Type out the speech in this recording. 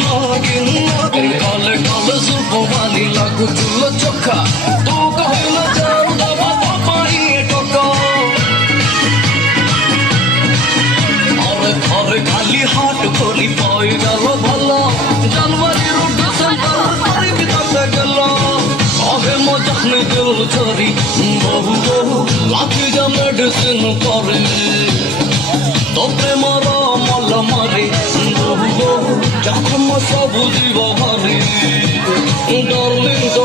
नागिन नागिन काले काले जुल्फों वाली लागू चुल्लो चोखा तू कहीं न जाओ दबा पाई टोका अरे खाली हाट खोली पाई गलो भला जनवरी रू डिसेंबर तारीख तक गलो आगे मजाक में दिल छोरी बहु बहु लाठी जा मेडिसिन करे तो प्रेमरा मल मारे बहु बहु जखम सब जीव भारी डार्लिंग तो